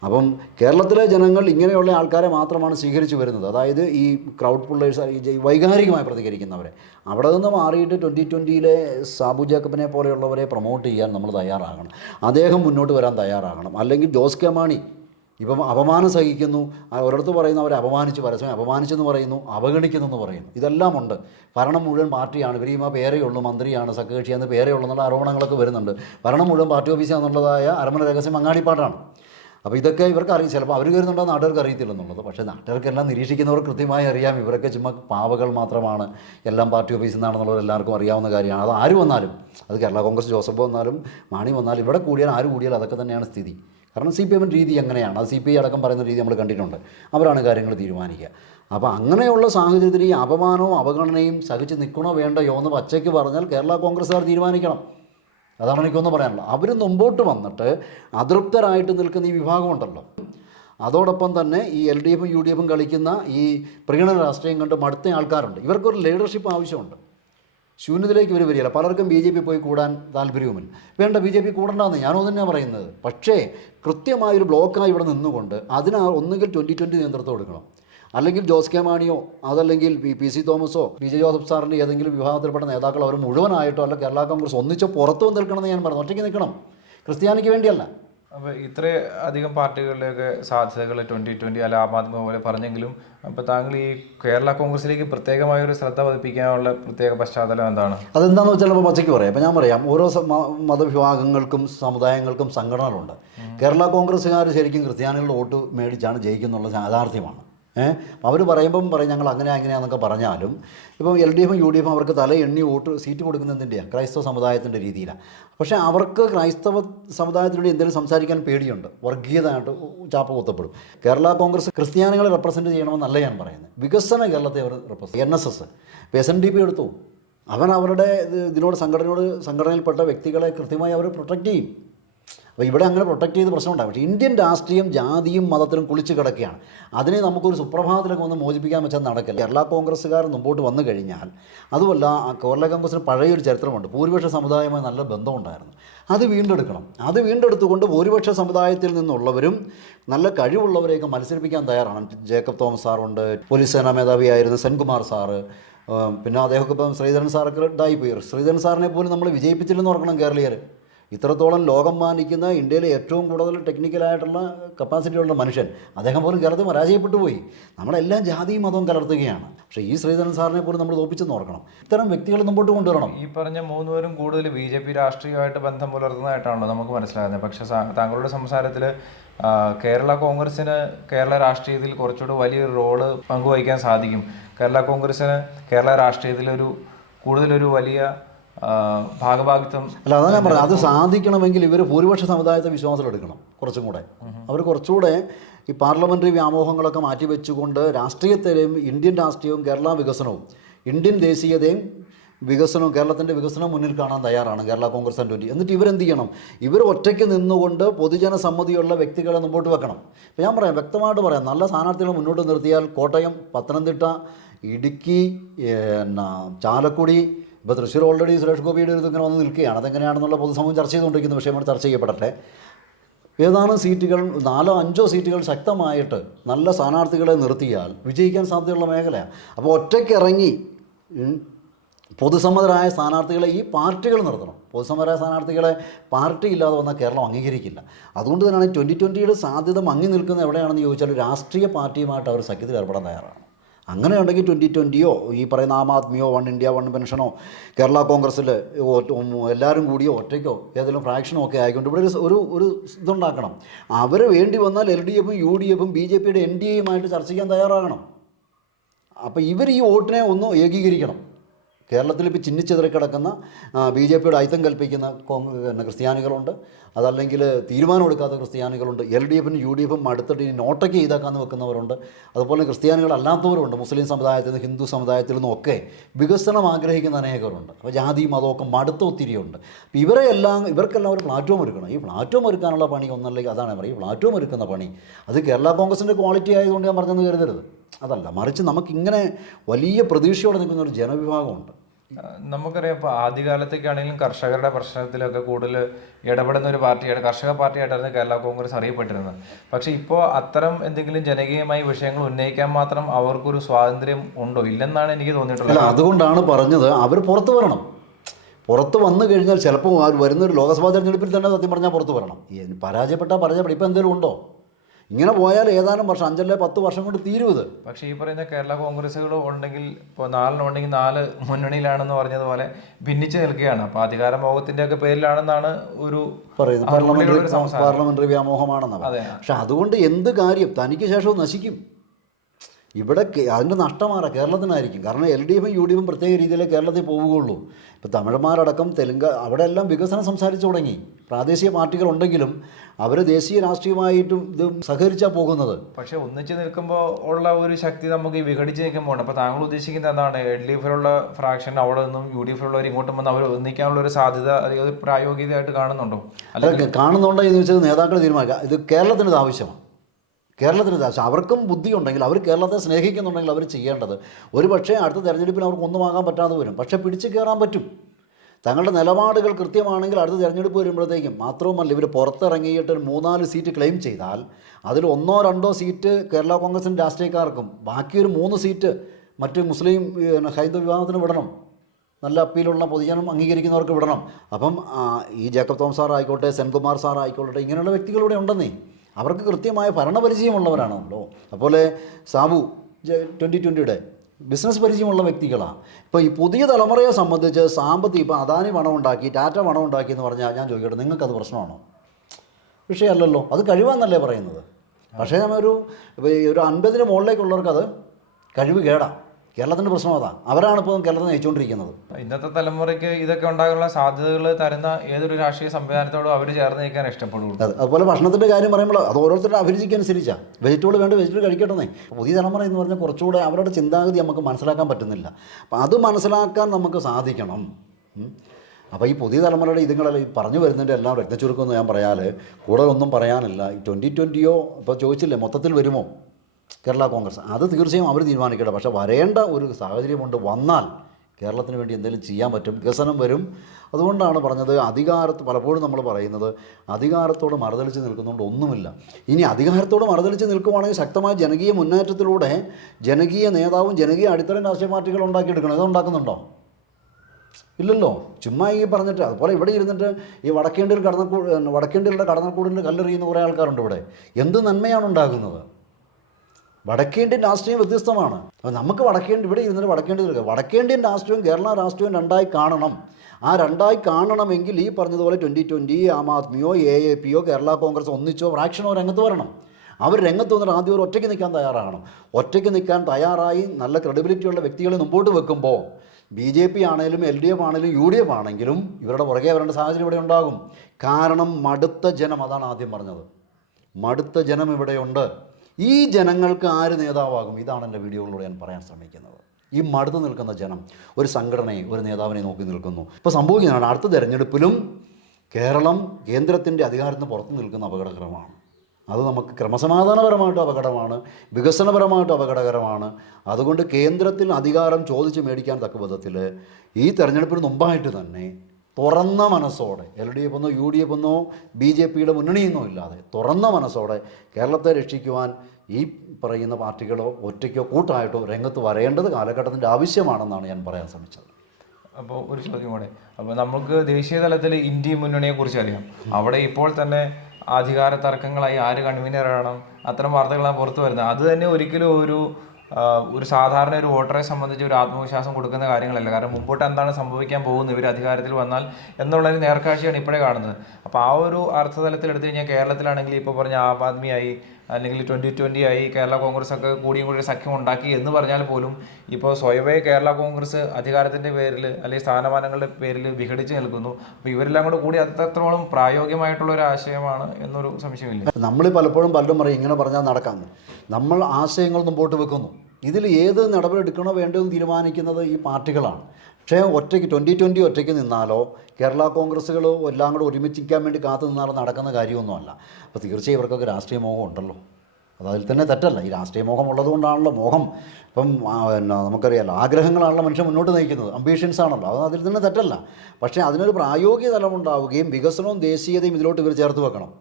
അപ്പം കേരളത്തിലെ ജനങ്ങൾ ഇങ്ങനെയുള്ള ആൾക്കാരെ മാത്രമാണ് സ്വീകരിച്ചു വരുന്നത്. അതായത് ഈ ക്രൗഡ് പുള്ളേഴ്സ്, വൈകാരികമായി പ്രതികരിക്കുന്നവരെ. അവിടെ നിന്ന് മാറിയിട്ട് 2020-ലെ സാബു ജേക്കബിനെ പോലെയുള്ളവരെ പ്രൊമോട്ട് ചെയ്യാൻ നമ്മൾ തയ്യാറാകണം. അദ്ദേഹം മുന്നോട്ട് വരാൻ തയ്യാറാകണം. അല്ലെങ്കിൽ ജോസ് കെ മാണി ഇപ്പം അപമാനം സഹിക്കുന്നു, ഒരിടത്ത് പറയുന്നു അവരെ അപമാനിച്ച്, പരസ്യം അപമാനിച്ചെന്ന് പറയുന്നു, അവഗണിക്കുന്നെന്ന് പറയുന്നു. ഇതെല്ലാം ഉണ്ട്. ഭരണം മുഴുവൻ പാർട്ടിയാണ്, ഇവരെയും ആ പേരേ ഉള്ളൂ, മന്ത്രിയാണ്, സഖ്യകക്ഷിയാണെന്ന് പേരേ ഉള്ളൂ എന്നുള്ള ആരോപണങ്ങളൊക്കെ വരുന്നുണ്ട്. ഭരണം മുഴുവൻ പാർട്ടി ഓഫീസാണെന്നുള്ളതായ അരമന രഹസ്യം അങ്ങാടിപ്പാട്ടാണ്. അപ്പോൾ ഇതൊക്കെ ഇവർക്ക് അറിയാം. ചിലപ്പോൾ അവർ കയറുന്നുണ്ടോ നാട്ടുകാർക്ക് അറിയത്തില്ലെന്നുള്ളത്. പക്ഷേ നാട്ടുകാർക്കെല്ലാം നിരീക്ഷിക്കുന്നവർ കൃത്യമായി അറിയാം. ഇവരൊക്കെ ചുമ്മാ പാവകൾ മാത്രമാണ്, എല്ലാം പാർട്ടി ഓഫീസിൽ നിന്നാണെന്നുള്ളത് എല്ലാവർക്കും അറിയാവുന്ന കാര്യമാണ്. അത് ആര് വന്നാലും, അത് കേരള കോൺഗ്രസ് ജോസഫ് വന്നാലും മാണി വന്നാലും, ഇവിടെ കൂടിയാൽ ആര് കൂടിയാലും അതൊക്കെ തന്നെയാണ് സ്ഥിതി. കാരണം CPM രീതി എങ്ങനെയാണ്, അത് CPI അടക്കം പറയുന്ന രീതി നമ്മൾ കണ്ടിട്ടുണ്ട്. അവരാണ് കാര്യങ്ങൾ തീരുമാനിക്കുക. അപ്പോൾ അങ്ങനെയുള്ള സാഹചര്യത്തിൽ ഈ അപമാനവും അവഗണനയും സഹിച്ച് നിൽക്കണോ വേണ്ടയോ എന്ന് പച്ചയ്ക്ക് പറഞ്ഞാൽ കേരള കോൺഗ്രസ്സുകാർ തീരുമാനിക്കണം. അതാണ് എനിക്കൊന്ന് പറയാനുള്ളത്. അവർ മുമ്പോട്ട് വന്നിട്ട് അതൃപ്തരായിട്ട് നിൽക്കുന്ന ഈ വിഭാഗമുണ്ടല്ലോ, അതോടൊപ്പം തന്നെ ഈ LDFും UDFും കളിക്കുന്ന ഈ പ്രീണന രാഷ്ട്രീയം കണ്ട് മടുത്ത ആൾക്കാരുണ്ട്. ഇവർക്കൊരു ലീഡർഷിപ്പ് ആവശ്യമുണ്ട്. ശൂന്യതയിലേക്ക് ഇവർ വരികയില്ല. പലർക്കും BJP പോയി കൂടാൻ താല്പര്യവുമില്ല. വേണ്ട, BJP കൂടണ്ടെന്ന് ഞാനോ തന്നെയാണ് പറയുന്നത്. പക്ഷേ കൃത്യമായൊരു ബ്ലോക്കായി ഇവിടെ നിന്നുകൊണ്ട് അതിന് ഒന്നുകിൽ 2020 നേതൃത്വം കൊടുക്കണം, അല്ലെങ്കിൽ ജോസ് കെ മാണിയോ അതല്ലെങ്കിൽ PC തോമസോ PJ ജോസഫ് സാറിൻ്റെ ഏതെങ്കിലും വിഭാഗത്തിൽപ്പെട്ട നേതാക്കൾ അവർ മുഴുവനായിട്ടോ അല്ല കേരള കോൺഗ്രസ് ഒന്നിച്ചോ പുറത്തു നിൽക്കണമെന്ന് ഞാൻ പറഞ്ഞു. ഒറ്റയ്ക്ക് നിൽക്കണം, ക്രിസ്ത്യാനിക്ക് വേണ്ടിയല്ല. അപ്പോൾ ഇത്ര അധികം പാർട്ടികളിലേക്ക് സാധ്യതകൾ 2020 അല്ല ആം ആദ്മി പോലെ പറഞ്ഞെങ്കിലും അപ്പോൾ താങ്കൾ ഈ കേരള കോൺഗ്രസിലേക്ക് പ്രത്യേകമായൊരു ശ്രദ്ധ പതിപ്പിക്കാനുള്ള പ്രത്യേക പശ്ചാത്തലം എന്താണ്? അതെന്താണെന്ന് വെച്ചാൽ ഇപ്പോൾ പച്ചയ്ക്ക് പറയാം. ഇപ്പോൾ ഞാൻ പറയാം, ഓരോ മതവിഭാഗങ്ങൾക്കും സമുദായങ്ങൾക്കും സംഘടനകളുണ്ട്. കേരള കോൺഗ്രസ്സുകാർ ശരിക്കും ക്രിസ്ത്യാനികളുടെ വോട്ട് മേടിച്ചാണ് ജയിക്കുന്നുള്ള യാഥാർത്ഥ്യമാണ്. അവർ പറയുമ്പം പറയും ഞങ്ങൾ അങ്ങനെയാണെന്നൊക്കെ പറഞ്ഞാലും ഇപ്പം LDFും UDFും അവർക്ക് തല എണ്ണി സീറ്റ് കൊടുക്കുന്നതിൻ്റെയാണ് ക്രൈസ്തവ സമുദായത്തിൻ്റെ രീതിയിലാണ്. പക്ഷേ അവർക്ക് ക്രൈസ്തവ സമുദായത്തിലൂടെ എന്തെങ്കിലും സംസാരിക്കാൻ പേടിയുണ്ട്, വർഗീയതയായിട്ട് ചാപ്പ കുത്തപ്പെടും. കേരള കോൺഗ്രസ് ക്രിസ്ത്യാനികളെ റെപ്രസെൻറ്റ് ചെയ്യണമെന്നല്ല ഞാൻ പറയുന്നത്, വികസന കേരളത്തെ അവർ NSS ഇപ്പോൾ SNDP എടുത്തു, അവരുടെ സംഘടനയിൽപ്പെട്ട വ്യക്തികളെ കൃത്യമായി അവർ പ്രൊട്ടക്റ്റ് ചെയ്യും. അപ്പോൾ ഇവിടെ അങ്ങനെ പ്രൊട്ടക്റ്റ് ചെയ്ത് പ്രശ്നം ഉണ്ടാകും. പക്ഷേ ഇന്ത്യൻ രാഷ്ട്രീയം ജാതിയും മതത്തിലും കുളിച്ച് കിടക്കുകയാണ്. അതിനെ നമുക്കൊരു സുപ്രഭാതത്തിലൊക്കെ ഒന്ന് മോചിപ്പിക്കാൻ വെച്ചാൽ നടക്കില്ല. കേരള കോൺഗ്രസ്സുകാർ മുമ്പോട്ട് വന്നു കഴിഞ്ഞാൽ അതുമല്ല, കേരള കോൺഗ്രസ്സിന് പഴയൊരു ചരിത്രമുണ്ട്. ഭൂരിപക്ഷ സമുദായവുമായി നല്ല ബന്ധമുണ്ടായിരുന്നു. അത് വീണ്ടെടുക്കണം. അത് വീണ്ടെടുത്തുകൊണ്ട് ഭൂരിപക്ഷ സമുദായത്തിൽ നിന്നുള്ളവരും നല്ല കഴിവുള്ളവരെയൊക്കെ മത്സരിപ്പിക്കാൻ തയ്യാറാണ്. ജേക്കബ് തോമസ് സാറുണ്ട്, പോലീസ് സേനാ മേധാവിയായിരുന്ന സെൻകുമാർ സാറ്, പിന്നെ അദ്ദേഹമൊക്കെ ഇപ്പം ശ്രീധരൻ സാറൊക്കെ ഇതായിപ്പോയി. ശ്രീധരൻ സാറിനെ പോലും നമ്മൾ വിജയിപ്പിച്ചില്ലെന്ന് ഓർക്കണം കേരളീയർ. ഇത്രത്തോളം ലോകം മാനിക്കുന്ന ഇന്ത്യയിലെ ഏറ്റവും കൂടുതൽ ടെക്നിക്കലായിട്ടുള്ള കപ്പാസിറ്റിയുള്ള മനുഷ്യൻ, അദ്ദേഹം പോലും കേരളത്തിൽ പരാജയപ്പെട്ടു പോയി. നമ്മളെല്ലാം ജാതിയും മതവും കലർത്തുകയാണ്. പക്ഷേ ഈ ശ്രീധരൻ സാറിനെ പോലും നമ്മൾ തോപ്പിച്ചെന്ന് ഓർക്കണം. ഇത്തരം വ്യക്തികൾ മുമ്പോട്ട് കൊണ്ടുവരണം. ഈ പറഞ്ഞ മൂന്നുപേരും കൂടുതൽ BJP രാഷ്ട്രീയമായിട്ട് ബന്ധം പുലർത്തുന്നതായിട്ടാണല്ലോ നമുക്ക് മനസ്സിലാകുന്നത്. പക്ഷേ താങ്കളുടെ സംസാരത്തിൽ കേരള കോൺഗ്രസ്സിന് കേരള രാഷ്ട്രീയത്തിൽ കുറച്ചുകൂടി വലിയൊരു റോള് പങ്കുവഹിക്കാൻ സാധിക്കും. കേരള കോൺഗ്രസ്സിന് കേരള രാഷ്ട്രീയത്തിൽ കൂടുതലൊരു വലിയ ഭാഗഭാഗിത്വം അല്ല, അതാണ് ഞാൻ പറഞ്ഞത്. അത് സാധിക്കണമെങ്കിൽ ഇവർ ഭൂരിപക്ഷ സമുദായത്തെ വിശ്വാസത്തിലെടുക്കണം. കുറച്ചും കൂടെ അവർ കുറച്ചുകൂടെ ഈ പാർലമെൻ്ററി വ്യാമോഹങ്ങളൊക്കെ മാറ്റിവെച്ചുകൊണ്ട് രാഷ്ട്രീയത്തിലെയും ഇന്ത്യൻ രാഷ്ട്രീയവും കേരള വികസനവും ഇന്ത്യൻ ദേശീയതയും വികസനവും കേരളത്തിൻ്റെ വികസനം മുന്നിൽ കാണാൻ തയ്യാറാണ് കേരള കോൺഗ്രസ് ആൻഡ് 20. എന്നിട്ട് ഇവരെന്ത് ചെയ്യണം? ഇവർ ഒറ്റയ്ക്ക് നിന്നുകൊണ്ട് പൊതുജന സമ്മതിയുള്ള വ്യക്തികളെ മുമ്പോട്ട് വെക്കണം. ഇപ്പോൾ ഞാൻ പറയാം, വ്യക്തമായിട്ട് പറയാം, നല്ല സ്ഥാനാർത്ഥികളെ മുന്നോട്ട് നിർത്തിയാൽ കോട്ടയം, പത്തനംതിട്ട, ഇടുക്കി, ചാലക്കുടി, ഇപ്പോൾ തൃശ്ശൂർ ഓൾറെഡി സുരേഷ് ഗോപിയുടെ ഒരു ഇങ്ങനെ വന്ന് നിൽക്കുകയാണ്. അതെങ്ങനെയാണെന്നുള്ള പൊതുസമൂഹം ചർച്ച ചെയ്തുകൊണ്ടിരിക്കുന്ന വിഷയമാണ്, ചർച്ച ചെയ്യപ്പെടട്ടെ. ഏതാനും സീറ്റുകൾ 4-5 സീറ്റുകൾ ശക്തമായിട്ട് നല്ല സ്ഥാനാർത്ഥികളെ നിർത്തിയാൽ വിജയിക്കാൻ സാധ്യതയുള്ള മേഖലയാണ്. അപ്പോൾ ഒറ്റയ്ക്ക് ഇറങ്ങി പൊതുസമ്മതരായ സ്ഥാനാർത്ഥികളെ ഈ പാർട്ടികൾ നിർത്തണം. പൊതുസമ്മതരായ സ്ഥാനാർത്ഥികളെ പാർട്ടി ഇല്ലാതെ വന്നാൽ കേരളം അംഗീകരിക്കില്ല. അതുകൊണ്ട് തന്നെയാണ് 2020 സാധ്യത മങ്ങി നിൽക്കുന്നത് എവിടെയാണെന്ന് ചോദിച്ചാൽ രാഷ്ട്രീയ പാർട്ടിയുമായിട്ട് അവർ സഖ്യത്തിൽ ഏർപ്പെടാൻ തയ്യാറാണ്. അങ്ങനെയുണ്ടെങ്കിൽ 2020യോ ഈ പറയുന്ന ആം ആദ്മിയോ, വൺ ഇന്ത്യ വൺ പെൻഷനോ, കേരള കോൺഗ്രസ്സിൽ എല്ലാവരും കൂടിയോ ഒറ്റയ്ക്കോ ഏതെങ്കിലും ഫ്രാക്ഷനോ ഒക്കെ ആയിക്കൊണ്ട് ഇവിടെ ഒരു ഇതുണ്ടാക്കണം. അവർ വേണ്ടി വന്നാൽ LDFും UDFും BJPയുടെ NDAയുമായിട്ട് ചർച്ച ചെയ്യാൻ തയ്യാറാകണം. അപ്പോൾ ഇവർ ഈ വോട്ടിനെ ഒന്ന് ഏകീകരിക്കണം. കേരളത്തിൽ ഇപ്പോൾ ചിന്നിച്ചെതിറി കിടക്കുന്ന BJPയുടെ ഐത്തം കൽപ്പിക്കുന്ന ക്രിസ്ത്യാനികളുണ്ട്, അതല്ലെങ്കിൽ തീരുമാനമെടുക്കാത്ത ക്രിസ്ത്യാനികളുണ്ട്, LDFും UDFും അടുത്തിട്ട് ഇനി നോട്ടൊക്കെ ചെയ്താക്കാന്ന് വെക്കുന്നവരുണ്ട്, അതുപോലെ ക്രിസ്ത്യാനികളല്ലാത്തവരുണ്ട്, മുസ്ലിം സമുദായത്തിൽ നിന്ന്, ഹിന്ദു സമുദായത്തിൽ നിന്നും ഒക്കെ വികസനം ആഗ്രഹിക്കുന്ന അനേകരുണ്ട്. അപ്പോൾ ജാതി മതമൊക്കെ മടുത്ത ഒത്തിരിയുണ്ട്. അപ്പോൾ ഇവർക്കെല്ലാം ഒരു പ്ലാറ്റ്ഫോം ഒരുക്കണം. ഈ പ്ലാറ്റ്ഫോം ഒരുക്കാനുള്ള പണി ഒന്നല്ലെങ്കിൽ അതാണ് പറയുക, ഈ പ്ലാറ്റ്ഫോം ഒരുക്കുന്ന പണി അത് കേരള കോൺഗ്രസിൻ്റെ ക്വാളിറ്റി ആയതുകൊണ്ട് ഞാൻ പറഞ്ഞെന്ന് കരുതരുത്. അതല്ല, മറിച്ച് നമുക്കിങ്ങനെ വലിയ പ്രതീക്ഷയോടെ നിൽക്കുന്ന ഒരു ജനവിഭാഗമുണ്ട്. നമുക്കറിയാം, ഇപ്പോൾ ആദ്യകാലത്തേക്കാണെങ്കിലും കർഷകരുടെ പ്രശ്നത്തിലൊക്കെ കൂടുതൽ ഇടപെടുന്ന ഒരു പാർട്ടിയാണ്, കർഷക പാർട്ടിയായിട്ടായിരുന്നു കേരള കോൺഗ്രസ് അറിയപ്പെട്ടിരുന്നത്. പക്ഷേ ഇപ്പോൾ അത്തരം എന്തെങ്കിലും ജനകീയമായ വിഷയങ്ങൾ ഉന്നയിക്കാൻ മാത്രം അവർക്കൊരു സ്വാതന്ത്ര്യം ഉണ്ടോ? ഇല്ലെന്നാണ് എനിക്ക് തോന്നിയിട്ടുള്ളത്. അതുകൊണ്ടാണ് പറഞ്ഞത് അവർ പുറത്ത് വരണം. പുറത്ത് വന്നു കഴിഞ്ഞാൽ ചിലപ്പോൾ വരുന്നൊരു ലോക്സഭാ തെരഞ്ഞെടുപ്പിൽ തന്നെ സത്യം പറഞ്ഞാൽ പുറത്ത് വരണം. പരാജയപ്പെട്ടാൽ ഇപ്പോൾ എന്തെങ്കിലും ഉണ്ടോ? ഇങ്ങനെ പോയാൽ ഏതാനും വർഷം, 5-10 വർഷം കൊണ്ട് തീരും ഇത്. പക്ഷേ ഈ പറയുന്ന കേരള കോൺഗ്രസ്സുകൾ ഉണ്ടെങ്കിൽ ഇപ്പോൾ 4 4 മുന്നണിയിലാണെന്ന് പറഞ്ഞതുപോലെ ഭിന്നിച്ച് നിൽക്കുകയാണ്. അപ്പോൾ അധികാര മോഹത്തിൻ്റെ ഒക്കെ പേരിലാണെന്നാണ് ഒരു പറയുന്നത്, പാർലമെന്ററി വ്യാമോഹമാണെന്നാണ്. പക്ഷെ അതുകൊണ്ട് എന്ത് കാര്യം? തനിക്ക് ശേഷവും നശിക്കും. ഇവിടെ അതിൻ്റെ നഷ്ടമാറാം കേരളത്തിനായിരിക്കും. കാരണം LDFും UDFും പ്രത്യേക രീതിയിലേ കേരളത്തിൽ പോവുകയുള്ളൂ. ഇപ്പോൾ തമിഴന്മാരടക്കം അവിടെ എല്ലാം വികസനം സംസാരിച്ചു തുടങ്ങി. പ്രാദേശിക പാർട്ടികളുണ്ടെങ്കിലും അവർ ദേശീയ രാഷ്ട്രീയമായിട്ടും ഇത് സഹകരിച്ചാണ് പോകുന്നത്. പക്ഷേ ഒന്നിച്ച് നിൽക്കുമ്പോൾ ഉള്ള ഒരു ശക്തി നമുക്ക് ഈ വിഘടിച്ച് നിൽക്കുമ്പോൾ അപ്പോൾ താങ്കൾ ഉദ്ദേശിക്കുന്നത് എന്താണ്? LDFിലുള്ള ഫ്രാക്ഷൻ അവിടെ നിന്നും UDFിലുള്ളവർ ഇങ്ങോട്ടും വന്ന് അവർ ഒന്നിക്കാനുള്ള ഒരു സാധ്യത അല്ലെങ്കിൽ പ്രായോഗികമായിട്ട് കാണുന്നുണ്ടോ? അല്ല, കാണുന്നുണ്ടോ എന്ന് ചോദിച്ചത് നേതാക്കൾ തീരുമാനിക്കുക. ഇത് കേരളത്തിന് ഇത് ആവശ്യമാണ്. കേരളത്തിന് ആവശ്യം. അവർക്കും ബുദ്ധിയുണ്ടെങ്കിൽ, അവർ കേരളത്തെ സ്നേഹിക്കുന്നുണ്ടെങ്കിൽ അവർ ചെയ്യേണ്ടത്. ഒരു പക്ഷേ അടുത്ത തെരഞ്ഞെടുപ്പിൽ അവർക്ക് ഒന്നും ആകാൻ പറ്റാതെ വരും, പക്ഷേ പിടിച്ച് കയറാൻ പറ്റും. തങ്ങളുടെ നിലപാടുകൾ കൃത്യമാണെങ്കിൽ അടുത്ത തെരഞ്ഞെടുപ്പ് വരുമ്പോഴത്തേക്കും, മാത്രവുമല്ല ഇവർ പുറത്തിറങ്ങിയിട്ട് 3-4 സീറ്റ് ക്ലെയിം ചെയ്താൽ അതിൽ 1-2 സീറ്റ് കേരള കോൺഗ്രസിൻ്റെ രാഷ്ട്രീയക്കാർക്കും, ബാക്കി ഒരു 3 സീറ്റ് മറ്റ് മുസ്ലിം ഹൈന്ദവ വിഭാഗത്തിന് വിടണം. നല്ല അപ്പീലുള്ള പൊതുജനം അംഗീകരിക്കുന്നവർക്ക് വിടണം. അപ്പം ഈ ജേക്കബ് തോമസ് സാർ ആയിക്കോട്ടെ, സെൻകുമാർ സാർ ആയിക്കോട്ടെ, ഇങ്ങനെയുള്ള വ്യക്തികളിവിടെ ഉണ്ടെന്നേ. അവർക്ക് കൃത്യമായ ഭരണപരിചയമുള്ളവരാണല്ലോ. അതുപോലെ സാബു 2020 ബിസിനസ് പരിചയമുള്ള വ്യക്തികളാണ്. ഇപ്പോൾ ഈ പുതിയ തലമുറയെ സംബന്ധിച്ച് സാമ്പത്തികം, ഇപ്പോൾ അദാനി പണം ഉണ്ടാക്കി, ടാറ്റ പണം ഉണ്ടാക്കി എന്ന് പറഞ്ഞാൽ ഞാൻ ചോദിക്കട്ടെ, നിങ്ങൾക്കത് പ്രശ്നമാണോ? വിഷയമല്ലല്ലോ, അത് കഴിവാന്നല്ലേ പറയുന്നത്. പക്ഷേ ഒരു 50-ന് മുകളിലേക്കുള്ളവർക്ക് അത് കഴിവ് കേടാം. കേരളത്തിൻ്റെ പ്രശ്നം അതാണ്. അവരാണ് ഇപ്പോൾ കേരളത്തെ നയിച്ചുകൊണ്ടിരിക്കുന്നത്. ഇന്നത്തെ തലമുറയ്ക്ക് ഇതൊക്കെ ഉണ്ടാകാനുള്ള സാധ്യതകൾ തരുന്ന ഏതൊരു രാഷ്ട്രീയ സംവിധാനത്തോടും അവർ ചേർന്ന് നിൽക്കാൻ ഇഷ്ടപ്പെടുള്ളൂ. അതുപോലെ ഭക്ഷണത്തിൻ്റെ കാര്യം പറയുമ്പോൾ അത് ഓരോരുത്തരുടെ അഭിരുചിക്ക് അനുസരിച്ചാണ്. വെജിറ്റബിൾ വേണ്ട വെജിറ്റബിൾ കഴിക്കട്ടെന്നേ. പുതിയ തലമുറ എന്ന് പറഞ്ഞാൽ കുറച്ചുകൂടെ അവരുടെ ചിന്താഗതി നമുക്ക് മനസ്സിലാക്കാൻ പറ്റുന്നില്ല. അപ്പോൾ അത് മനസ്സിലാക്കാൻ നമുക്ക് സാധിക്കണം. അപ്പോൾ ഈ പുതിയ തലമുറയുടെ ഇതുങ്ങളെല്ലാം ഈ പറഞ്ഞു വരുന്നതിൻ്റെ എല്ലാം രക്തച്ചുരുക്കമെന്ന് ഞാൻ പറയാൽ കൂടുതൽ ഒന്നും പറയാനില്ല. ഈ 2020 ഇപ്പോൾ ചോദിച്ചില്ലേ മൊത്തത്തിൽ വരുമോ കേരള കോൺഗ്രസ്, അത് തീർച്ചയായും അവർ തീരുമാനിക്കട്ടെ. പക്ഷേ വരേണ്ട ഒരു സാഹചര്യമുണ്ട്. വന്നാൽ കേരളത്തിന് വേണ്ടി എന്തെങ്കിലും ചെയ്യാൻ പറ്റും, വികസനം വരും. അതുകൊണ്ടാണ് പറഞ്ഞത്, പലപ്പോഴും നമ്മൾ പറയുന്നത് അധികാരത്തോട് മറുതലിച്ച് നിൽക്കുന്നതുകൊണ്ട് ഒന്നുമില്ല. ഇനി അധികാരത്തോട് മറുതലിച്ച് നിൽക്കുവാണെങ്കിൽ ശക്തമായ ജനകീയ മുന്നേറ്റത്തിലൂടെ ജനകീയ നേതാവും ജനകീയ അടിത്തറ രാഷ്ട്രീയ പാർട്ടികൾ ഉണ്ടാക്കിയെടുക്കണം. ഇത് ഉണ്ടാക്കുന്നുണ്ടോ? ഇല്ലല്ലോ. ചുമ്മാ ഈ പറഞ്ഞിട്ട്. അതുപോലെ ഇവിടെ ഇരുന്നിട്ട് ഈ വടക്കേണ്ടിയുടെ കടന്നക്കൂടിൻ്റെ കല്ലെറിയുന്ന കുറേ ആൾക്കാരുണ്ട് ഇവിടെ. എന്ത് നന്മയാണ് ഉണ്ടാകുന്നത്? വടക്കേന്ത്യൻ രാഷ്ട്രീയം വ്യത്യസ്തമാണ്. അപ്പോൾ നമുക്ക് ഇവിടെ ഇരുന്നിട്ട് വടക്കേന്ത്യൻ രാഷ്ട്രീയവും കേരള രാഷ്ട്രീയവും രണ്ടായി കാണണം. ആ രണ്ടായി കാണണമെങ്കിൽ ഈ പറഞ്ഞതുപോലെ 2020 ആം ആദ്മിയോ AAPയോ കേരള കോൺഗ്രസ് ഒന്നിച്ചോ ഫ്രാക്ഷനോ രംഗത്ത് വരണം. അവർ രംഗത്ത് വന്നിട്ട് ആദ്യം ഒരു ഒറ്റയ്ക്ക് നിൽക്കാൻ തയ്യാറാകണം. ഒറ്റയ്ക്ക് നിൽക്കാൻ തയ്യാറായി നല്ല ക്രെഡിബിലിറ്റിയുള്ള വ്യക്തികളെ മുമ്പോട്ട് വെക്കുമ്പോൾ BJP ആണെങ്കിലും LDF ആണെങ്കിലും UDF ആണെങ്കിലും ഇവരുടെ പുറകെ വരേണ്ട സാഹചര്യം ഇവിടെ ഉണ്ടാകും. കാരണം മടുത്ത ജനം, അതാണ് ആദ്യം പറഞ്ഞത്, മടുത്ത ജനം ഇവിടെയുണ്ട്. ഈ ജനങ്ങൾക്ക് ആര് നേതാവാകും? ഇതാണ് എൻ്റെ വീഡിയോകളിലൂടെ ഞാൻ പറയാൻ ശ്രമിക്കുന്നത്. ഈ മടുത്ത് നിൽക്കുന്ന ജനം ഒരു സംഘടനയെ, ഒരു നേതാവിനെ നോക്കി നിൽക്കുന്നു. ഇപ്പോൾ സംഭവിക്കുന്നതാണ്, അടുത്ത തെരഞ്ഞെടുപ്പിലും കേരളം കേന്ദ്രത്തിൻ്റെ അധികാരത്തിന് പുറത്ത് നിൽക്കുന്ന അപകടകരമാണ്. അത് നമുക്ക് ക്രമസമാധാനപരമായിട്ടും അപകടമാണ്, വികസനപരമായിട്ടും അപകടകരമാണ്. അതുകൊണ്ട് കേന്ദ്രത്തിൽ അധികാരം ചോദിച്ച് മേടിക്കാൻ തക്ക വിധത്തിൽ ഈ തെരഞ്ഞെടുപ്പിന് മുമ്പായിട്ട് തന്നെ തുറന്ന മനസ്സോടെ, LDF എന്നോ UDF എന്നോ BJPയുടെ മുന്നണിയെന്നോ ഇല്ലാതെ തുറന്ന മനസ്സോടെ കേരളത്തെ രക്ഷിക്കുവാൻ ഈ പറയുന്ന പാർട്ടികളോ ഒറ്റയ്ക്കോ കൂട്ടായിട്ടോ രംഗത്ത് വരേണ്ടത് കാലഘട്ടത്തിൻ്റെ ആവശ്യമാണെന്നാണ് ഞാൻ പറയാൻ ശ്രമിച്ചത്. അപ്പോൾ ഒരു ചോദ്യം കൂടെ. അപ്പോൾ നമുക്ക് ദേശീയ തലത്തിൽ ഇന്ത്യ മുന്നണിയെക്കുറിച്ച് അറിയാം. അവിടെ ഇപ്പോൾ തന്നെ അധികാര തർക്കങ്ങളായി ആര് കൺവീനറാണ്, അത്തരം വാർത്തകളാണ് പുറത്തു വരുന്നത്. അത് തന്നെ ഒരിക്കലും ഒരു സാധാരണ ഒരു വോട്ടറെ സംബന്ധിച്ച് ഒരു ആത്മവിശ്വാസം കൊടുക്കുന്ന കാര്യങ്ങളല്ല. കാരണം മുമ്പോട്ട് എന്താണ് സംഭവിക്കാൻ പോകുന്നത് ഇവർ അധികാരത്തിൽ വന്നാൽ എന്നുള്ളൊരു നേർക്കാഴ്ചയാണ് ഇപ്പോഴേ കാണുന്നത്. അപ്പോൾ ആ ഒരു അർത്ഥതലത്തിൽ എടുത്തു കഴിഞ്ഞാൽ കേരളത്തിലാണെങ്കിൽ ഇപ്പോൾ പറഞ്ഞ ആം ആദ്മി ആയി, അല്ലെങ്കിൽ 2020 ആയി, കേരള കോൺഗ്രസ് ഒക്കെ കൂടിയും കൂടി സഖ്യം ഉണ്ടാക്കി എന്ന് പറഞ്ഞാൽ പോലും ഇപ്പോൾ സ്വയമേ കേരള കോൺഗ്രസ് അധികാരത്തിൻ്റെ പേരിൽ അല്ലെങ്കിൽ സ്ഥാനമാനങ്ങളുടെ പേരിൽ വിഘടിച്ച് നിൽക്കുന്നു. അപ്പോൾ ഇവരെല്ലാം കൂടി അത്രത്തോളം പ്രായോഗികമായിട്ടുള്ള ഒരു ആശയമാണ് എന്നൊരു സംശയമില്ല. നമ്മൾ പലപ്പോഴും പലരും പറയും ഇങ്ങനെ പറഞ്ഞാൽ നടക്കാം. നമ്മൾ ആശയങ്ങൾ മുമ്പോട്ട് വെക്കുന്നു. ഇതിൽ ഏത് നടപടിയെടുക്കണോ വേണ്ടതെന്ന് തീരുമാനിക്കുന്നത് ഈ പാർട്ടികളാണ്. പക്ഷേ ഒറ്റയ്ക്ക് 2020 ഒറ്റയ്ക്ക് നിന്നാലോ കേരള കോൺഗ്രസ്സുകൾ എല്ലാം കൂടെ ഒരുമിച്ചിരിക്കാൻ വേണ്ടി കാത്തു നിന്നാലോ നടക്കുന്ന കാര്യമൊന്നുമല്ല. അപ്പോൾ തീർച്ചയായും ഇവർക്കൊക്കെ രാഷ്ട്രീയ മോഹം ഉണ്ടല്ലോ. അതിൽ തന്നെ തെറ്റല്ല. ഈ രാഷ്ട്രീയ മോഹം ഉള്ളതുകൊണ്ടാണല്ലോ മോഹം. ഇപ്പം നമുക്കറിയാമല്ലോ, ആഗ്രഹങ്ങളാണല്ലോ മനുഷ്യൻ മുന്നോട്ട് നയിക്കുന്നത്, അംബീഷൻസ് ആണല്ലോ. അത് അതിൽ തന്നെ തെറ്റല്ല. പക്ഷേ അതിനൊരു പ്രായോഗിക തലമുണ്ടാവുകയും വികസനവും ദേശീയതയും ഇതിലോട്ട് ഇവർ ചേർത്ത് വെക്കണം.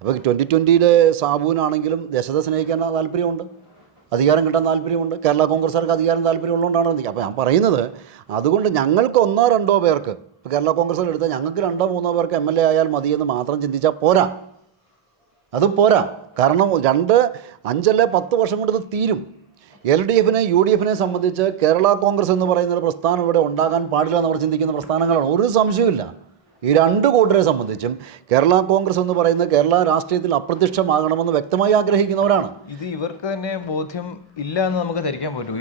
അപ്പോൾ 2020 സാബുവിനാണെങ്കിലും ദേശത്തെ സ്നേഹിക്കാൻ താല്പര്യമുണ്ട്, അധികാരം കിട്ടാൻ താല്പര്യമുണ്ട്. കേരള കോൺഗ്രസ്സുകാർക്ക് അധികാരം താല്പര്യമുള്ളതുകൊണ്ടാണ് നിൽക്കുക. അപ്പോൾ ഞാൻ പറയുന്നത്, അതുകൊണ്ട് ഞങ്ങൾക്ക് 1-2 പേർക്ക്, ഇപ്പോൾ കേരള കോൺഗ്രസ്സിൽ എടുത്താൽ ഞങ്ങൾക്ക് 2-3 പേർക്ക് MLA ആയാൽ മതിയെന്ന് മാത്രം ചിന്തിച്ചാൽ പോരാ. അതും പോരാ. കാരണം 5-10 വർഷം കൊണ്ട് ഇത് തീരും. LDFനെ UDFനെ സംബന്ധിച്ച് കേരള കോൺഗ്രസ് എന്ന് പറയുന്നൊരു പ്രസ്ഥാനം ഇവിടെ ഉണ്ടാകാൻ പാടില്ല എന്നവർ ചിന്തിക്കുന്ന പ്രസ്ഥാനങ്ങളാണ്. ഒരു സംശയമില്ല. ഈ രണ്ട് കൂട്ടരെ സംബന്ധിച്ചും കേരള കോൺഗ്രസ് എന്ന് പറയുന്ന കേരള രാഷ്ട്രീയത്തിൽ അപ്രത്യക്ഷമാകണമെന്ന് വ്യക്തമായി ആഗ്രഹിക്കുന്നവരാണ്. ഇത് ഇവർക്ക് തന്നെ ബോധ്യം ഇല്ല എന്ന് നമുക്ക് ധരിക്കാൻ പറ്റൂ.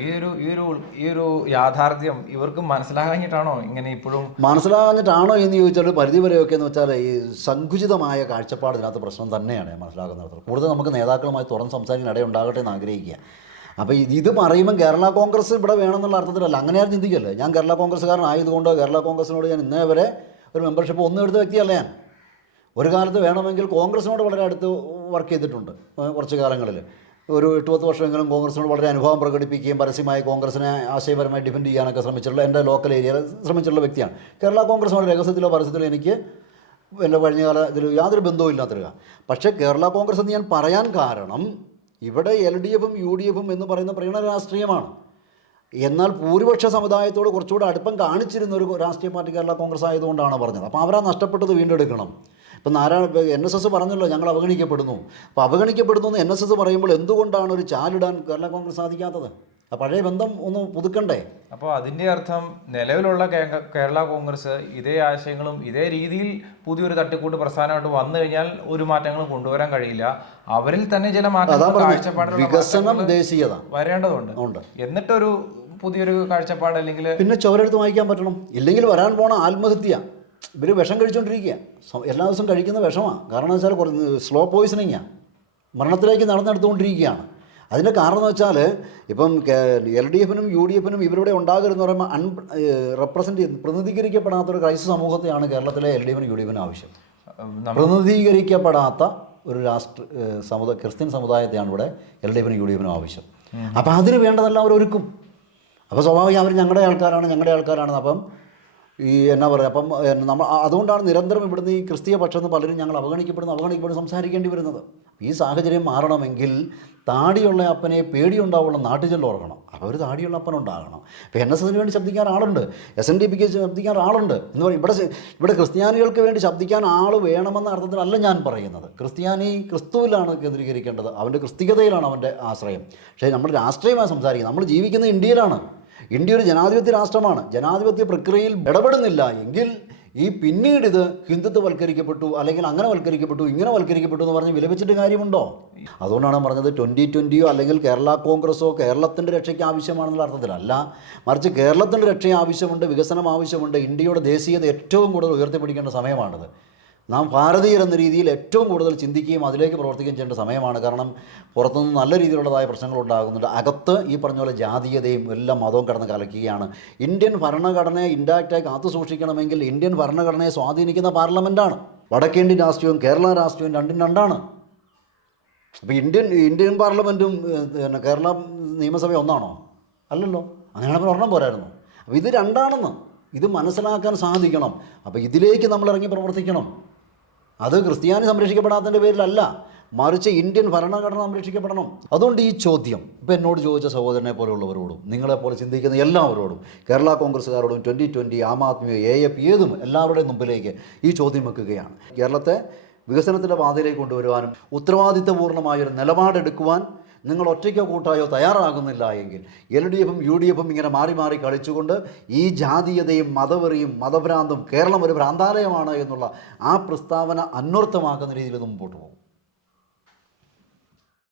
ഈ ഒരു യാഥാർത്ഥ്യം ഇവർക്ക് മനസ്സിലാകാഞ്ഞിട്ടാണോ ഇങ്ങനെ ഇപ്പോഴും? മനസ്സിലാകാഞ്ഞിട്ടാണോ എന്ന് ചോദിച്ചാൽ പരിധിവരെയൊക്കെ എന്ന് വെച്ചാൽ ഈ സങ്കുചിതമായ കാഴ്ചപ്പാടിനകത്ത് പ്രശ്നം തന്നെയാണ് മനസ്സിലാക്കുന്നത്. കൂടുതൽ നമുക്ക് നേതാക്കളുമായി തുറന്ന് സംസാരിക്കാൻ ഇടയുണ്ടാകട്ടെ എന്ന് ആഗ്രഹിക്കുക. അപ്പോൾ ഇത് പറയുമ്പം കേരള കോൺഗ്രസ് ഇവിടെ വേണമെന്നുള്ള അർത്ഥത്തിലല്ല, അങ്ങനെ ആരും ചിന്തിക്കല്ലേ. ഞാൻ കേരള കോൺഗ്രസ്സുകാരനായതുകൊണ്ട് കേരള കോൺഗ്രസിനോട് ഞാൻ ഇന്നേ വരെ ഒരു മെമ്പർഷിപ്പ് ഒന്നും എടുത്ത വ്യക്തിയല്ല ഞാൻ. ഒരു കാലത്ത് വേണമെങ്കിൽ കോൺഗ്രസിനോട് വളരെ അടുത്ത് വർക്ക് ചെയ്തിട്ടുണ്ട്. കുറച്ച് കാലങ്ങളിൽ ഒരു 8-10 വർഷമെങ്കിലും കോൺഗ്രസിനോട് വളരെ അനുഭവം പ്രകടിപ്പിക്കുകയും പരസ്യമായി കോൺഗ്രസിനെ ആശയപരമായി ഡിഫെൻഡ് ചെയ്യാനൊക്കെ ശ്രമിച്ചിട്ടുള്ള, എൻ്റെ ലോക്കൽ ഏരിയയിൽ ശ്രമിച്ചിട്ടുള്ള വ്യക്തിയാണ്. കേരള കോൺഗ്രസിനോട് രഹസ്യത്തിലോ പരസ്യത്തിലോ എനിക്ക് എൻ്റെ കഴിഞ്ഞ കാല ഇതിൽ യാതൊരു ബന്ധവും ഇല്ലാത്തൊരു. പക്ഷേ കേരള കോൺഗ്രസ് എന്ന് ഞാൻ പറയാൻ കാരണം ഇവിടെ LDFും UDFും എന്ന് പറയുന്ന പ്രീണ രാഷ്ട്രീയമാണ്. എന്നാൽ ഭൂരിപക്ഷ സമുദായത്തോട് കുറച്ചുകൂടെ അടുപ്പം കാണിച്ചിരുന്ന ഒരു രാഷ്ട്രീയ പാർട്ടി കേരള കോൺഗ്രസ് ആയതുകൊണ്ടാണ് പറഞ്ഞത്. അപ്പോൾ അവരാ നഷ്ടപ്പെട്ടത് വീണ്ടെടുക്കണം. ഇപ്പം NSS പറഞ്ഞല്ലോ ഞങ്ങൾ അവഗണിക്കപ്പെടുന്നു. അപ്പോൾ അവഗണിക്കപ്പെടുന്നു എന്ന് NSS പറയുമ്പോൾ എന്തുകൊണ്ടാണ് ഒരു ചാലിടാൻ കേരള കോൺഗ്രസ് സാധിക്കാത്തത്? ആ പഴയ ബന്ധം ഒന്ന് പുതുക്കണ്ടേ? അപ്പോൾ അതിൻ്റെ അർത്ഥം നിലവിലുള്ള കേരള കോൺഗ്രസ് ഇതേ ആശയങ്ങളും ഇതേ രീതിയിൽ പുതിയൊരു തട്ടിക്കൂട്ട് പ്രസ്ഥാനമായിട്ട് വന്നു കഴിഞ്ഞാൽ ഒരു മാറ്റങ്ങളും കൊണ്ടുവരാൻ കഴിയില്ല. അവരിൽ തന്നെ ചില കാഴ്ചപ്പാടുകൾ, വികസനം, ദേശീയത വരേണ്ടതുണ്ട്. എന്നിട്ടൊരു പുതിയൊരു കാഴ്ചപ്പാട്, അല്ലെങ്കിൽ പിന്നെ ചോരെടുത്ത് വായിക്കാൻ പറ്റണം. ഇല്ലെങ്കിൽ വരാൻ പോണ ആത്മഹത്യ. ഇവർ വിഷം കഴിച്ചുകൊണ്ടിരിക്കുക, എല്ലാ ദിവസവും കഴിക്കുന്ന വിഷമാണ്. കാരണം എന്ന് വെച്ചാൽ കുറച്ച് സ്ലോ പോയിസണിങ്ങാണ്, മരണത്തിലേക്ക് നടന്നെടുത്തുകൊണ്ടിരിക്കുകയാണ്. അതിൻ്റെ കാരണം എന്ന് വെച്ചാൽ ഇപ്പം LDFനും UDFനും ഇവരുടെ ഉണ്ടാകരുതെന്ന് പറയുമ്പോൾ പ്രതിനിധീകരിക്കപ്പെടാത്തൊരു ക്രൈസ്തവ സമൂഹത്തെയാണ് കേരളത്തിലെ LDFനും UDFനും ആവശ്യം. പ്രതിനിധീകരിക്കപ്പെടാത്ത ഒരു ക്രിസ്ത്യൻ സമുദായത്തെയാണ് ഇവിടെ LDFനും UDFനും ആവശ്യം. അപ്പോൾ അതിന് വേണ്ടതെല്ലാം അവർ ഒരുക്കും. അപ്പോൾ സ്വാഭാവികം അവർ ഞങ്ങളുടെ ആൾക്കാരാണ്. അപ്പം എന്നാ പറയുക, അപ്പം നമ്മൾ അതുകൊണ്ടാണ് നിരന്തരം ഇവിടുന്ന് ഈ ക്രിസ്തീയ പക്ഷം എന്ന് പലരും ഞങ്ങൾ അവഗണിക്കപ്പെടുന്നു സംസാരിക്കേണ്ടി വരുന്നത്. ഈ സാഹചര്യം മാറണമെങ്കിൽ താടിയുള്ള അപ്പനെ പേടിയുണ്ടാവുള്ള നാട്ടുചെല്ല് ഓർക്കണം. അപ്പോൾ ഒരു താടിയുള്ള അപ്പൻ ഉണ്ടാകണം. ഇപ്പോൾ NSSന് വേണ്ടി ശബ്ദിക്കാൻ ആളുണ്ട്, SNDPക്ക് ശബ്ദിക്കാൻ ആളുണ്ട് എന്ന് പറയും. ഇവിടെ ക്രിസ്ത്യാനികൾക്ക് വേണ്ടി ശബ്ദിക്കാൻ ആൾ വേണമെന്ന അർത്ഥത്തിലല്ല ഞാൻ പറയുന്നത്. ക്രിസ്തുവിലാണ് കേന്ദ്രീകരിക്കേണ്ടത്, അവൻ്റെ ക്രിസ്തീയതയിലാണ് അവൻ്റെ ആശ്രയം. പക്ഷേ നമ്മൾ രാഷ്ട്രീയമായി സംസാരിക്കുന്നത്, നമ്മൾ ജീവിക്കുന്ന ഇന്ത്യയിലാണ്. ഇന്ത്യ ഒരു ജനാധിപത്യ രാഷ്ട്രമാണ്. ജനാധിപത്യ പ്രക്രിയയിൽ ഇടപെടുന്നില്ല എങ്കിൽ പിന്നീട് ഇത് ഹിന്ദുത്വവൽക്കരിക്കപ്പെട്ടു, അല്ലെങ്കിൽ അങ്ങനെ വൽക്കരിക്കപ്പെട്ടു, ഇങ്ങനെ വൽക്കരിക്കപ്പെട്ടു എന്ന് പറഞ്ഞ് വിലപിച്ചിട്ട് കാര്യമുണ്ടോ? അതുകൊണ്ടാണ് പറഞ്ഞത് 2020യോ അല്ലെങ്കിൽ കേരള കോൺഗ്രസോ കേരളത്തിൻ്റെ രക്ഷയ്ക്ക് ആവശ്യമാണെന്നുള്ള അർത്ഥത്തിലല്ല, മറിച്ച് കേരളത്തിൻ്റെ രക്ഷ ആവശ്യമുണ്ട്, വികസനം ആവശ്യമുണ്ട്. ഇന്ത്യയുടെ ദേശീയത ഏറ്റവും കൂടുതൽ ഉയർത്തിപ്പിടിക്കേണ്ട സമയമാണിത്. നാം ഭാരതീയർ എന്ന രീതിയിൽ ഏറ്റവും കൂടുതൽ ചിന്തിക്കുകയും അതിലേക്ക് പ്രവർത്തിക്കുകയും ചെയ്യേണ്ട സമയമാണ്. കാരണം പുറത്തുനിന്ന് നല്ല രീതിയിലുള്ളതായ പ്രശ്നങ്ങൾ ഉണ്ടാകുന്നുണ്ട്. അകത്ത് ഈ പറഞ്ഞ പോലെ ജാതീയതയും എല്ലാം മതവും കടന്ന് കലക്കുകയാണ്. ഇന്ത്യൻ ഭരണഘടനയെ ഇൻഡാക്റ്റായി കാത്തു സൂക്ഷിക്കണമെങ്കിൽ ഇന്ത്യൻ ഭരണഘടനയെ സ്വാധീനിക്കുന്ന പാർലമെൻറ്റാണ്. വടക്കേന്ത്യൻ രാഷ്ട്രീയവും കേരള രാഷ്ട്രീയവും രണ്ടും രണ്ടാണ്. അപ്പോൾ ഇന്ത്യൻ പാർലമെൻറ്റും കേരള നിയമസഭയും ഒന്നാണോ? അല്ലല്ലോ. അങ്ങനെയാണെങ്കിൽ ഒരെണ്ണം പോരായിരുന്നു. അപ്പോൾ ഇത് രണ്ടാണെന്ന് ഇത് മനസ്സിലാക്കാൻ സാധിക്കണം. അപ്പോൾ ഇതിലേക്ക് നമ്മൾ ഇറങ്ങി പ്രവർത്തിക്കണം. അത് ക്രിസ്ത്യാനി സംരക്ഷിക്കപ്പെടാത്തതിൻ്റെ പേരിലല്ല, മറിച്ച് ഇന്ത്യൻ ഭരണഘടന സംരക്ഷിക്കപ്പെടണം. അതുകൊണ്ട് ഈ ചോദ്യം ഇപ്പോൾ എന്നോട് ചോദിച്ച സഹോദരനെ പോലെയുള്ളവരോടും നിങ്ങളെപ്പോലെ ചിന്തിക്കുന്ന എല്ലാവരോടും കേരള കോൺഗ്രസ്സുകാരോടും 2020 ആം ആദ്മിയോ AF ഏതും എല്ലാവരുടെയും മുമ്പിലേക്ക് ഈ ചോദ്യം വെക്കുകയാണ്. കേരളത്തെ വികസനത്തിൻ്റെ പാതയിലേക്ക് കൊണ്ടുവരുവാനും ഉത്തരവാദിത്തപൂർണ്ണമായൊരു നിലപാടെടുക്കുവാൻ നിങ്ങൾ ഒറ്റയ്ക്കോ കൂട്ടായോ തയ്യാറാകുന്നില്ല എങ്കിൽ LDFും UDFും ഇങ്ങനെ മാറി മാറി കളിച്ചുകൊണ്ട് ഈ ജാതീയതയും മതവെറിയും മതഭ്രാന്തും കേരളം ഒരു ഭ്രാന്താലയമാണ് എന്നുള്ള ആ പ്രസ്താവന അന്വർത്ഥമാക്കുന്ന രീതിയിൽ മുമ്പോട്ട് പോകും.